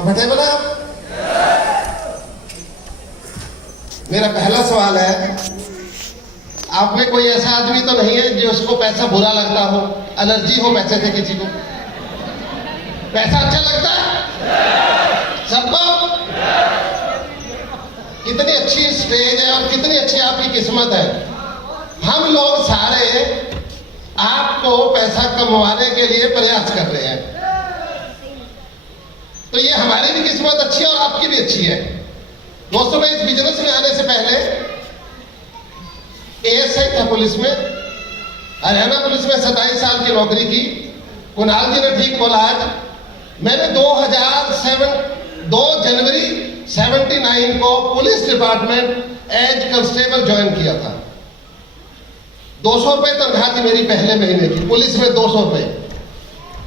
Comfortable है आप? मेरा पहला सवाल है, आप में कोई ऐसा आदमी तो नहीं है जो उसको पैसा बुरा लगता हो, एलर्जी हो पैसे से किसी को? पैसा अच्छा लगता है सबको? कितनी अच्छी स्टेज है और कितनी अच्छी आपकी किस्मत है। हम लोग सारे आपको पैसा कमाने के लिए प्रयास कर रहे हैं, तो ये हमारी भी किस्मत अच्छी है और आपकी भी अच्छी है। दोस्तों, मैं इस बिजनेस में आने से पहले एएसआई था पुलिस में, हरियाणा पुलिस में 27 साल की नौकरी की। कुणाल जी ने ठीक बोला, आज मैंने 2 जनवरी 79 को police department as constable join किया था। 200 रुपए तनख्वाह थी मेरी पहले महीने की, पुलिस में 200 रुपए।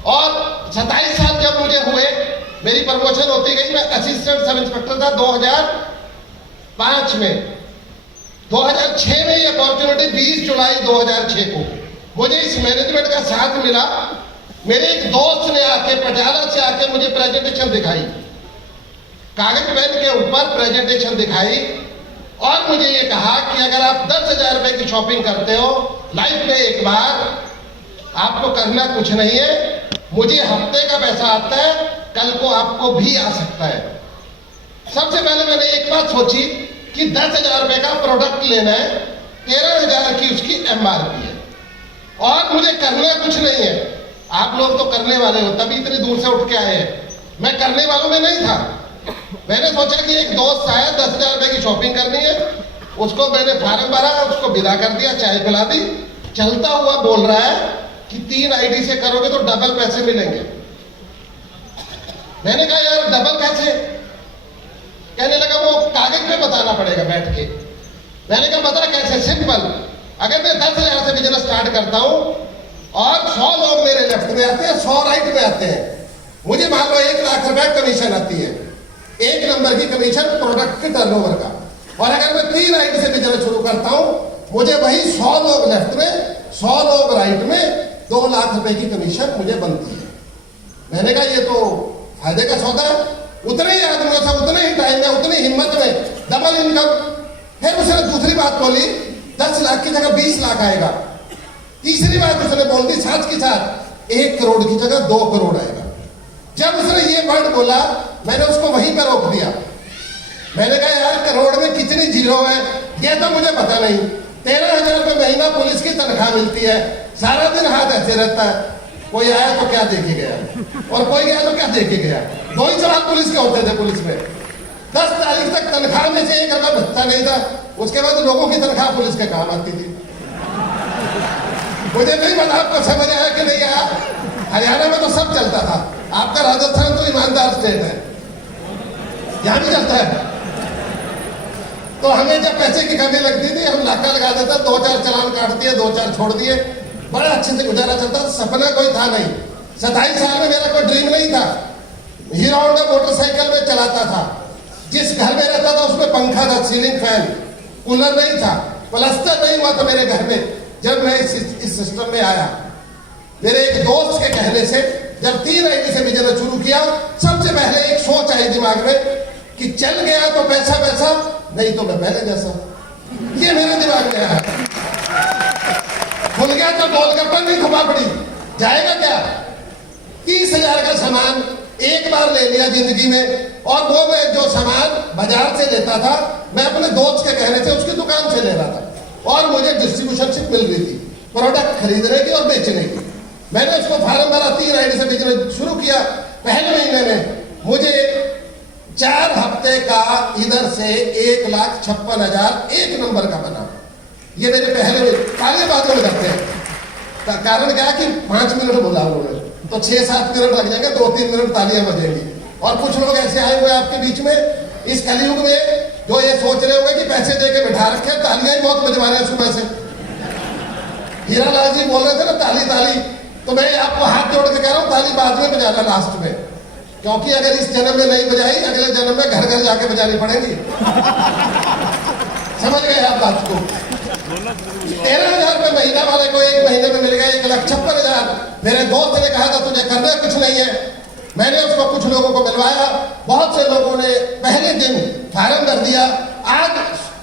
और 27 साल जब मुझे हुए, मेरी प्रमोशन होती गई, मैं असिस्टेंट सब इंस्पेक्टर था 2005 में। 2006 में ये अपॉर्चुनिटी 20 जुलाई 2006 को मुझे इस मैनेजमेंट का साथ मिला। मेरे एक दोस्त ने आके पटियाला से आके मुझे प्रेजेंटेशन दिखाई, कागज पेन के ऊपर प्रेजेंटेशन दिखाई, और मुझे ये कहा कि अगर आप 10,000 रुपए की शॉपिंग करते हो लाइफ में एक बार, आपको करना कुछ नहीं है, मुझे हफ्ते का पैसा आता है, कल को आपको भी आ सकता है। सबसे पहले मैंने एक बात सोची कि 10,000 रुपए का प्रोडक्ट लेना है, 13,000 की उसकी एमआरपी है, और मुझे करना कुछ नहीं है। आप लोग तो करने वाले हो, तभी इतनी दूर से उठ के आए हैं। मैं करने वालों में नहीं था। मैंने सोचा कि एक दोस्त आया, 10,000 रुपए की शॉपिंग करनी है, उसको मैंने फार्म भरा, उसको विदा कर दिया, चाय पिला दी। चलता हुआ बोल रहा है कि 3 आईडी से करोगे तो डबल पैसे मिलेंगे। मैंने कहा यार डबल कैसे? कहने लगा वो कागज पे बताना पड़ेगा बैठ के। मैंने कहा बता कैसे? सिंपल, अगर मैं 10,000 से बिजनेस स्टार्ट करता हूं और 100 लोग मेरे लेफ्ट में आते हैं, 100 राइट में आते हैं, मुझे मान लो 1 लाख रुपए कमीशन आती है, 1 नंबर की कमीशन प्रोडक्ट के टर्नओवर का। और अगर मैं 3 राइट से बिजनेस शुरू करता हूं, मुझे वही 100 लोग लेफ्ट में, 100 लोग राइट में, 2 लाख रुपए की कमीशन मुझे बनती है। मैंने कहा ये तो फायदे का सौदा है। उतने ही आदमियों से उतने ही टाइम में, उतनी हिम्मत में डबल इनकम। फिर उसने दूसरी बात बोली, 10 लाख की जगह 20 लाख आएगा। तीसरी बात उसने बोल दी साथ के साथ, 1 करोड़ की जगह 2 करोड़ आएगा। जब उसने ये वर्ड बोला, मैंने उसको वहीं पर रोक दिया। मैंने कहा यार करोड़ में कितनी जीरो है ये तो मुझे पता नहीं। 13,000 रुपये महीना पुलिस की तनख्वाह मिलती है, सारा दिन हाथ ऐसे रहता है। कोई आया तो क्या देके गया, और कोई गया तो क्या देके गया। 2 ही सवाल पुलिस के होते थे पुलिस में। 10 तारीख तक तनख्वाह में से 1 रुपया भत्ता नहीं था। उसके बाद लोगों की तनख्वाह पुलिस के काम आती थी। मुझे नहीं पता आपको समझ आया कि नहीं आया। हरियाणा में तो सब चलता था, आपका राजस्थान तो ईमानदार स्टेट है, यहां भी चलता है। तो हमें जब पैसे की कमी लगती थी, हम नाका लगा देता, 2-4 चालान काट दिए, 2-4 छोड़ दिए, बड़ा अच्छे से गुजारा चलता। सपना कोई था नहीं। 27 साल में मेरा कोई ड्रीम नहीं था। हीरो होंडा मोटरसाइकिल में चलाता था, जिस घर में रहता था उसमें पंखा था, सीलिंग फैन, कूलर नहीं था, प्लास्टर नहीं हुआ था मेरे घर में। जब मैं इस सिस्टम में आया, मेरे एक दोस्त के कहने से जब 3 आईडी से बिजनेस शुरू किया, सबसे पहले एक सोच आई दिमाग में कि चल गया तो पैसा पैसा, नहीं तो मैं पहले जैसा। ये मेरे दिमाग में आया। खुल गया तो गोलगप्पा नहीं खुपा पड़ी, जाएगा क्या? 30,000 का सामान एक बार ले लिया जिंदगी में, और वो मैं जो सामान बाजार से लेता था, मैं अपने दोस्त के कहने से उसकी दुकान से ले रहा था, और मुझे डिस्ट्रीब्यूशनशिप मिल रही थी प्रोडक्ट खरीदने की और बेचने की। मैंने उसको फार्म भरा, 3 आईडी से बिजनेस शुरू किया। पहले महीने में मुझे 4 हफ्ते का इधर से 1,56,000 1 नंबर का बना। ये मेरे पहले तालियां बातों में करते हैं। कारण क्या कि 5 मिनट बोला उन्होंने, तो 6-7 मिनट लग जाएंगे, 2-3 मिनट तालियां बजेंगी। और कुछ लोग ऐसे आए हुए आपके बीच में इस कलयुग में, जो ये सोच रहे होंगे कि पैसे दे के बिठा रखे, तालियां ही बहुत बजवा रहे हैं सुबह से। हीरालाल जी बोल रहे थे ना ताली ताली, तो मैं आपको हाथ जोड़ के कह रहा हूं ताली बाद में बजाना लास्ट में, क्योंकि अगर इस जन्म में नहीं बजाई, अगले जन्म में घर घर जाके बजानी पड़ेगी। समझ गए आप बात को? 13,000 रुपये महीना वाले को 1 महीने में मिल गया 1,56,000। मेरे दोस्त ने कहा था तुझे करना कुछ नहीं है, मैंने उसको कुछ लोगों को मिलवाया, बहुत से लोगों ने पहले दिन फार्म भर दिया। आज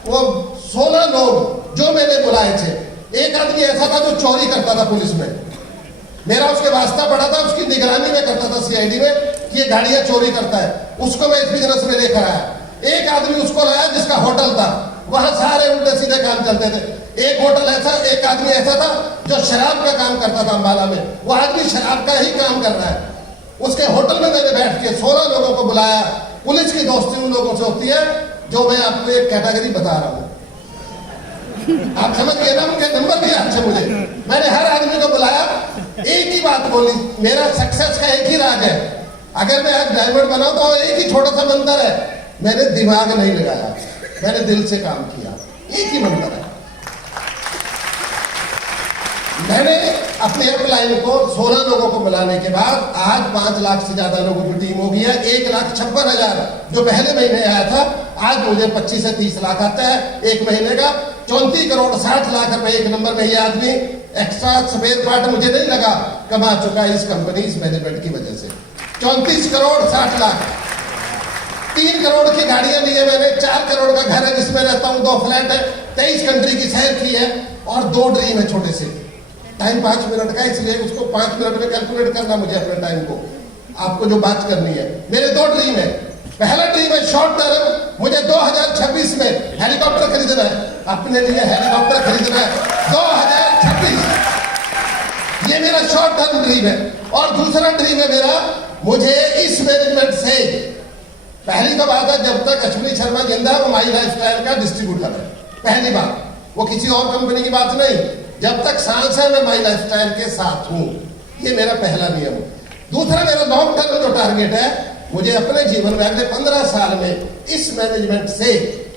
वो 16 लोग जो मैंने बुलाए थे, एक आदमी ऐसा था जो चोरी करता था पुलिस में, मेरा उसके वास्ता पड़ा था, उसकी निगरानी में करता था सीआईडी में कि ये गाड़ियां चोरी करता है, उसको मैं इस बिजनेस में लेकर आया। एक आदमी उसको लाया जिसका होटल था, वहां सारे उल्टे सीधे काम चलते थे। एक होटल ऐसा, एक आदमी ऐसा था जो शराब का काम करता था अंबाला में, वो आदमी शराब का ही काम कर रहा है। उसके होटल में मैंने बैठ के 16 लोगों को बुलाया। पुलिस की दोस्ती उन लोगों से होती है जो मैं आपको एक कैटेगरी बता रहा हूं, आप समझ गए ना। उनके नंबर भी अच्छे मुझे, मैंने हर आदमी को बुलाया, एक ही बात बोली, मेरा सक्सेस का एक ही राज है, अगर मैं आज डायमंड बना तो एक ही छोटा सा मंत्र है, मैंने दिमाग नहीं लगाया, मैंने दिल से काम किया, एक ही मंत्र है। मैंने अपने अपलाइन को 16 लोगों को बुलाने के बाद आज 5 लाख से ज्यादा लोगों की टीम हो गई है। 1,56,000 जो पहले महीने आया था, आज मुझे 25 से 30 लाख आता है एक महीने का। 34 करोड़ 60 लाख रुपए एक नंबर में ये आदमी एक्स्ट्रा स्पेयर पार्ट मुझे नहीं लगा, कमा चुका है इस कंपनी, इस मैनेजमेंट की वजह से। 34 करोड़ 60 लाख, 3 करोड़ की गाड़ियां ली है मैंने, 4 करोड़ का घर है जिसमें रहता हूं, 2 फ्लैट है, 23 कंट्री की सैर की है और 2 ड्रीम है छोटे से। टाइम 5 मिनट का, इसलिए उसको 5 मिनट में कैलकुलेट करना मुझे अपने टाइम को, आपको जो बात करनी है। मेरे 2 ड्रीम है। पहला ड्रीम है शॉर्ट टर्म, मुझे 2026 में हेलीकॉप्टर खरीदना है, अपने लिए हेलीकॉप्टर खरीदना है 2026, ये मेरा शॉर्ट टर्म ड्रीम है। और दूसरा ड्रीम है मेरा, मुझे इस मैनेजमेंट से, पहली तो बात है जब तक अश्विनी शर्मा जिंदा है वो माई लाइफस्टाइल का डिस्ट्रीब्यूटर है, पहली बात, वो किसी और कंपनी की बात नहीं, जब तक सांस है मैं माई लाइफस्टाइल के साथ हूं, ये मेरा पहला नियम। दूसरा मेरा लॉन्ग टर्म जो टारगेट है, मुझे अपने जीवन में अगले 15 साल में इस मैनेजमेंट से,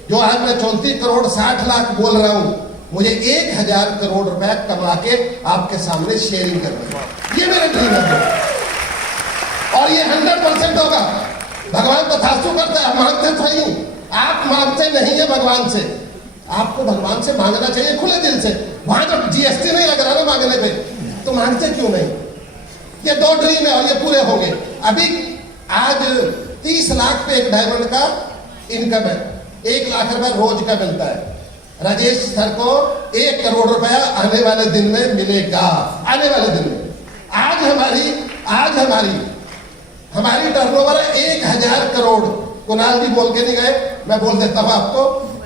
जो आज मैं 34 करोड़ 60 लाख बोल रहा हूं, मुझे 1000 करोड़ रुपए कमा के आपके सामने शेयरिंग करना, ये मेरा ड्रीम है। और ये 100% होगा। भगवान तथास्तु करता है, मांगते तो नहीं, आप मांगते नहीं है भगवान से, आपको भगवान से मांगना चाहिए खुले दिल से। वहां तो जीएसटी नहीं लग रहा ना मांगने पे, तो मांगते क्यों नहीं? ये 2 ड्रीम है और ये पूरे होंगे। अभी आज 30 लाख पे एक डायमंड का इनकम है, 1 लाख रुपए रोज का मिलता है। राजेश सर को 1 करोड़ रुपया आने वाले दिन में मिलेगा, आने वाले दिन में। आज हमारी टर्नओवर है 1000 करोड़। कुणाल जी बोल के नहीं गए, मैं बोल देता हूं आपको,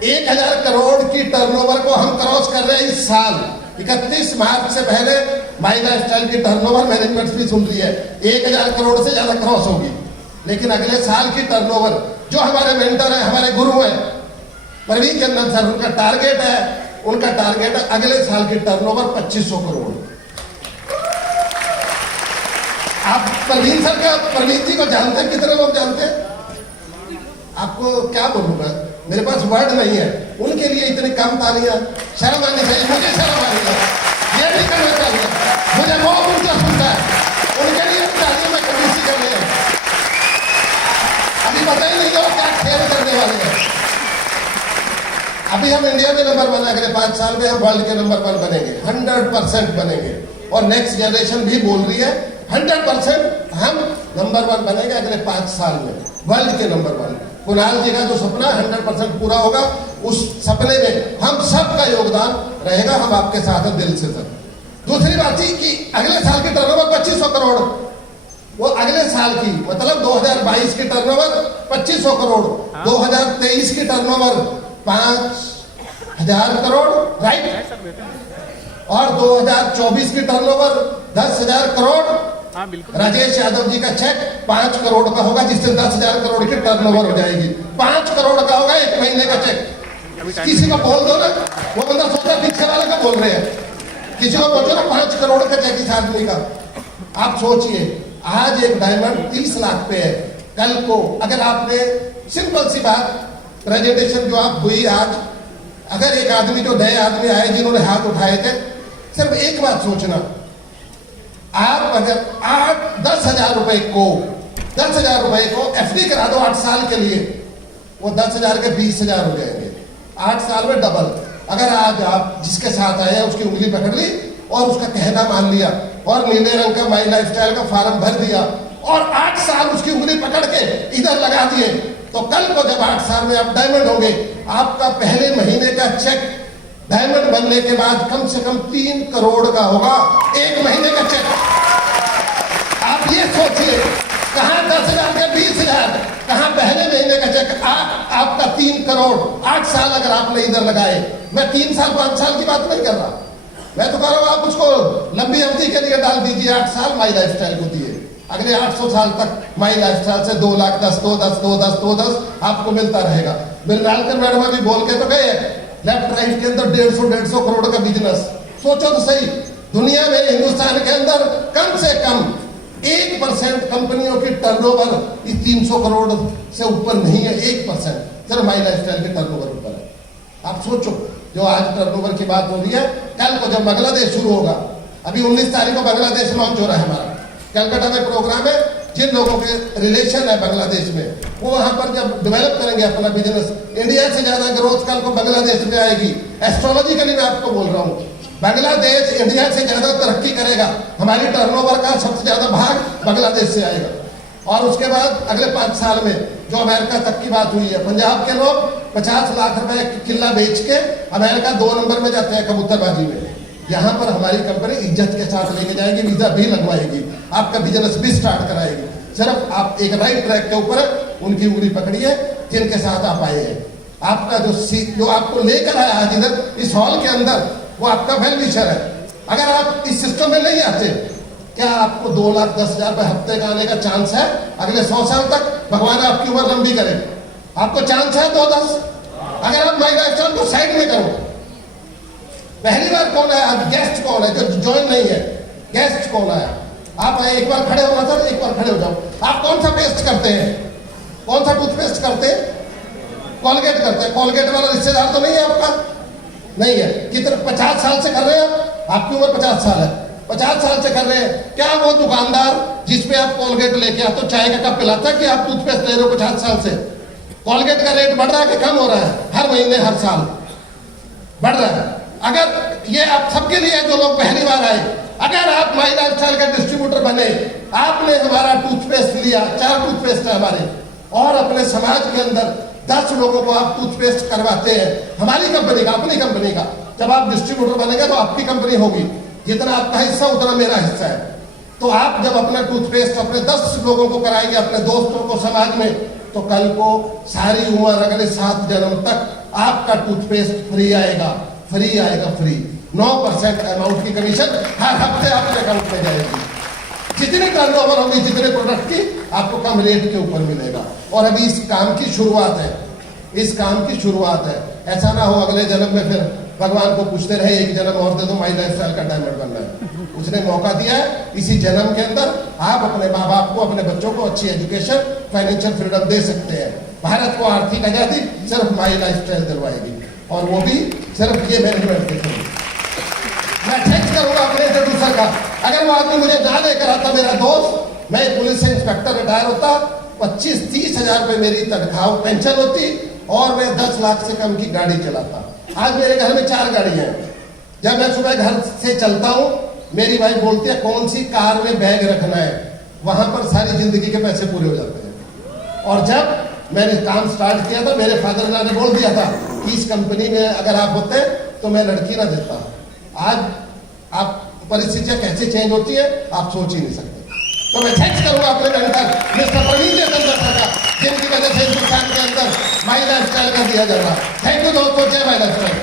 1000 करोड़ की टर्नओवर को हम क्रॉस कर रहे हैं इस साल। 31 मार्च से पहले माई लाइफस्टाइल की टर्नओवर मैनेजमेंट भी सुन रही है, 1000 करोड़ से ज्यादा क्रॉस होगी। लेकिन अगले साल की टर्नओवर, जो हमारे मेंटर है, हमारे गुरु है प्रवीण चंद्रन सर, उनका टारगेट है अगले साल की टर्नओवर 2500 करोड़। आप प्रवीण जी को जानते हैं? कितने लोग जानते हैं? आपको क्या बोलूंगा, मेरे पास वर्ड नहीं है उनके लिए इतनी कम तालियां। शर्म आनी चाहिए, मुझे शर्म आ रही है, ये नहीं करना चाहिए, मुझे बहुत ऊंचा सुनता है, उनके लिए तालियां मैं कभी सी करने हैं। अभी पता ही नहीं लोग क्या खेल करने वाले हैं। अभी हम इंडिया में नंबर 1, अगले 5 साल में हम वर्ल्ड के नंबर 1 बनेंगे, 100% बनेंगे। और नेक्स्ट जनरेशन भी बोल रही है 100% हम नंबर 1 बनेंगे अगले 5 साल में, वर्ल्ड के नंबर 1। कुणाल जी का जो सपना 100% पूरा होगा, उस सपने में हम सबका योगदान रहेगा, हम आपके साथ हैं दिल से सर। दूसरी बात थी कि अगले साल की टर्नओवर 2500 करोड़, वो अगले साल की मतलब 2022 की टर्नओवर 2500 करोड़, 2023 की टर्नओवर 5000 करोड़, राइट, और 2024 की टर्नओवर 10,000 करोड़। राजेश यादव जी का चेक 5 करोड़ का होगा, जिससे 10,000 करोड़ की टर्नओवर हो जाएगी। 5 करोड़ का होगा एक महीने का चेक। किसी को बोल दो ना, वो बंदा सोचता पीछे वाले का बोल रहे हैं, किसी को बोलो ना 5 करोड़ का चेक इस आदमी का। आप सोचिए, आज एक डायमंड 30 लाख पे है, कल को अगर आपने, सिंपल सी बात, प्रेजेंटेशन जो आप हुई आज, अगर एक आदमी, जो नए आदमी आए जिन्होंने हाथ उठाए थे, सिर्फ एक बात सोचना, आप अगर 10,000 रुपए को एफडी करा दो 8 साल के लिए, वो 10,000 के 20,000 हो जाएंगे, 8 साल में डबल। अगर आज आप जिसके साथ आए उसकी उंगली पकड़ ली और उसका कहना मान लिया, और नीले रंग का माई लाइफस्टाइल का फॉर्म भर दिया और 8 साल उसकी उंगली पकड़ के इधर लगा दिए, तो कल को जब 8 साल में आप डायमंड होंगे, आपका पहले महीने का चेक डायमंड बनने के बाद कम से कम 3 करोड़ का होगा, 1 महीने का चेक। आप ये सोचिए, कहां 10,000 का 20,000, कहां पहले महीने का चेक, आपका 3 करोड़। 8 साल अगर आपने इधर लगाए, मैं 3 साल 5 साल की बात नहीं कर रहा, मैं तो कह रहा हूं आप उसको लंबी अवधि के लिए डाल दीजिए। 8 साल माई लाइफस्टाइल को दिए, अगले 800 साल तक माई लाइफस्टाइल से 2 लाख 10 2 10 2 10 2 10 आपको मिलता रहेगा। बिरनालकर मैडम अभी बोल के तो गए, लेफ्ट राइट के अंदर 150 करोड़ का बिजनेस। सोचो तो सही, दुनिया में हिंदुस्तान के अंदर कम से कम 1% कंपनियों की टर्नओवर इस 300 करोड़ से ऊपर नहीं है। 1% सिर्फ माई लाइफस्टाइल के टर्नओवर ऊपर है। आप सोचो, जो आज टर्नओवर की बात हो रही है, कल को जब बांग्लादेश शुरू होगा, अभी 19 तारीख को बांग्लादेश लॉन्च हो रहा है हमारा, कलकत्ता में प्रोग्राम है। जिन लोगों के रिलेशन है बांग्लादेश में, वो वहां पर जब डेवलप करेंगे अपना बिजनेस, इंडिया से ज्यादा ग्रोथ कल को बांग्लादेश में आएगी। एस्ट्रोलॉजिकली मैं आपको बोल रहा हूँ, बांग्लादेश इंडिया से ज्यादा तरक्की करेगा। हमारी टर्नओवर का सबसे ज्यादा भाग बांग्लादेश से आएगा। और उसके बाद अगले 5 साल में जो अमेरिका तक की बात हुई है, पंजाब के लोग 50 लाख रुपए किला बेच के अमेरिका 2 नंबर में जाते हैं कबूतरबाजी में। यहाँ पर हमारी कंपनी इज्जत के साथ लेके जाएगी, वीजा भी लगवाएगी, आपका बिजनेस भी स्टार्ट कराएगी। सिर्फ आप एक राइट ट्रैक के ऊपर उनकी उंगली पकड़िए जिनके साथ आप आए हैं। आपका जो आपको लेकर आया आज इधर इस हॉल के अंदर, वो आपका वेल विशर है। अगर आप इस सिस्टम में नहीं आते, क्या आपको 2,10,000 रुपए हफ्ते का आने का चांस है? अगले 100 साल तक भगवान आपकी उम्र लंबी करे, आपको चांस है 2-10। अगर आप माई लाइफस्टाइल को साइड में करो। पहली बार कौन है आज? गेस्ट कौन है जो ज्वाइन नहीं है? गेस्ट कौन है? आप एक बार खड़े होना सर, एक बार खड़े हो जाओ। आप कौन सा पेस्ट करते हैं? कौन सा टूथपेस्ट करते हैं? कॉलगेट करते हैं। कॉलगेट वाला रिश्तेदार तो नहीं है आपका? नहीं है। कितने 50 साल से कर रहे हैं आप? आपकी उम्र 50 साल है, 50 साल से कर रहे हैं। क्या वो दुकानदार जिसपे आप कॉलगेट लेके आते हो चाय का कप पिलाता है कि आप टूथपेस्ट ले रहे हो 50 साल से? कॉलगेट का रेट बढ़ रहा है कि कम हो रहा है? हर महीने हर साल बढ़ रहा है। अगर ये आप सबके लिए जो लोग पहली बार आए, अगर आप माई लाइफस्टाइल का डिस्ट्रीब्यूटर बने, आपने हमारा टूथपेस्ट लिया, 4 टूथपेस्ट है हमारे, और अपने समाज के अंदर 10 लोगों को आप टूथपेस्ट करवाते हैं हमारी कंपनी का, अपनी कंपनी का। जब आप डिस्ट्रीब्यूटर बनेंगे तो आपकी कंपनी होगी, जितना आपका हिस्सा उतना मेरा हिस्सा है। तो आप जब अपना टूथपेस्ट अपने 10 लोगों को कराएंगे, अपने दोस्तों को, समाज में, तो कल को सारी उम्र अगले 7 जन्म तक आपका टूथपेस्ट फ्री आएगा, फ्री आएगा, फ्री। 9% अमाउंट की कमीशन हर हफ्ते आपके अकाउंट में जाएगी। जितनी टर्नओवर होगी, जितने प्रोडक्ट की, आपको कम रेट के ऊपर मिलेगा। और अभी इस काम की शुरुआत है, इस काम की शुरुआत है। ऐसा ना हो अगले जन्म में फिर भगवान को पूछते रहे, एक जन्म और दे दो, माई लाइफस्टाइल का डायमंड बनना है। उसने मौका दिया है, इसी जन्म के अंदर आप अपने माँ बाप को, अपने बच्चों को अच्छी एजुकेशन, फाइनेंशियल फ्रीडम दे सकते हैं। भारत को आर्थिक आजादी सिर्फ माई लाइफस्टाइल दिलवाएगी, और वो भी सिर्फ ये मैनेजमेंट के थ्रू। मैं थैंक्स करूंगा अपने इंट्रोड्यूसर का। अगर वो आदमी मुझे ना लेकर आता, मेरा दोस्त, मैं पुलिस से इंस्पेक्टर रिटायर होता, 25-30 हजार रुपए मेरी तनख्वाह पेंशन होती, और मैं 10 लाख से कम की गाड़ी चलाता। आज मेरे घर में 4 गाड़ियां हैं। जब मैं सुबह घर से चलता हूं, मेरी वाइफ बोलती है कौन सी कार में बैग रखना है, वहां पर सारी जिंदगी के पैसे पूरे हो जाते हैं। और जब मैंने काम स्टार्ट किया था, मेरे फादर इन लॉ ने बोल दिया था कि इस कंपनी में अगर आप होते तो मैं लड़की ना देता। आज आप परिस्थितियां कैसे चेंज होती है आप सोच ही नहीं सकते। तो मैं थैंक्स करूंगा अपने mentor mister Praveen Jayachandra sir का, जिनकी वजह से हिंदुस्तान के अंदर माई लाइफस्टाइल का दिया जा रहा है। थैंक यू दोस्तों, जय माई लाइफस्टाइल।